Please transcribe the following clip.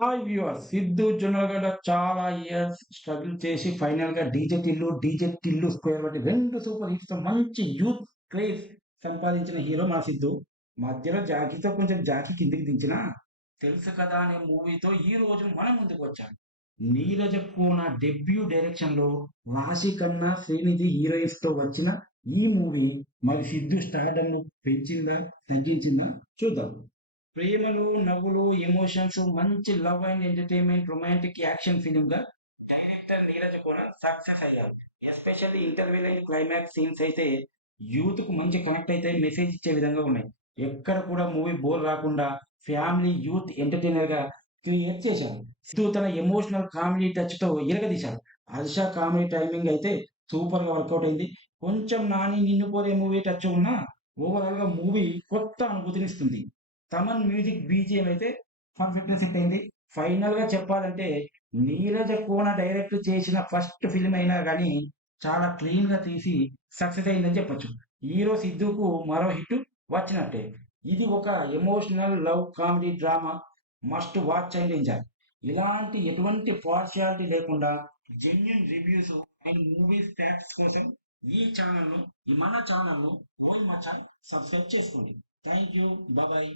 Hi viewers, Siddhu Jonnalagadda చాలా years struggle చేసి final గా డీజే టిల్లు స్క్వేర్ వంటి 2 సూపర్ హిట్స్ తో మంచి యూత్ క్రేజ్ సంపాదించిన హీరో మన సిద్ధు. మధ్యలో జాకీతో కొంచెం జాకీ కిందికి దించిన తెలుసు కదా అనే మూవీతో ఈ రోజు మన ముందుకు వచ్చాడు. నీరజ కోన డెబ్యూ డైరెక్షన్ లో రాశి ఖన్నా, శ్రీనిధి హీరోయిన్స్ తో వచ్చిన ఈ మూవీ మరి సిద్ధు స్టార్డమ్ ను పెంచిందా, తగ్గించిందా చూద్దాం. ప్రేమలు, నవ్వులు, ఎమోషన్స్, మంచి love and entertainment, romantic action ఫిల్మ్‌గా డైరెక్టర్ నీరజ్ కోనల్ సక్సెస్ అయ్యారు. Especially interval and climax scenes అయితే యూత్‌కు మంచి కనెక్ట్ అయితే మెసేజ్ ఇచ్చే విధంగా ఉన్నాయి. ఎక్కడ కూడా మూవీ బోర్ రాకుండా ఫ్యామిలీ, యూత్ ఎంటర్‌టైనర్‌గా క్రియేట్ చేశారు. సిద్ధు తన ఎమోషనల్ కామెడీ టచ్‌తో ఇరగదీశారు. హర్ష కామెడీ టైమింగ్ అయితే సూపర్‌గా వర్కౌట్ అయింది. కొంచెం నాని, నిన్ను కోరే మూవీ టచ్ ఉన్నా ఓవరాల్‌గా మూవీ కొత్త అనుభూతినిస్తుంది. తమన్ మ్యూజిక్ బీజిఎం అయితే పర్ఫెక్ట్‌గా సెట్ అయింది. ఫైనల్‌గా చెప్పాలంటే నీరజ కోన డైరెక్ట్ చేసిన ఫస్ట్ ఫిల్మ్ అయినా గానీ చాలా క్లీన్‌గా తీసి సక్సెస్ అయిందని చెప్పొచ్చు. హీరో సిద్దుకు మరో హిట్ వచ్చినట్టే. ఇది ఒక emotional love comedy drama must watch and enjoy. ఇలాంటి ఎటువంటి పార్షియాలిటీ లేకుండా genuine reviews and movies facts కోసం ఈ ఛానల్‌ను, మన ఛానల్‌ను ఓన్ మచాన్ సబ్స్క్రైబ్ చేసుకోండి. Thank you. బాయ్.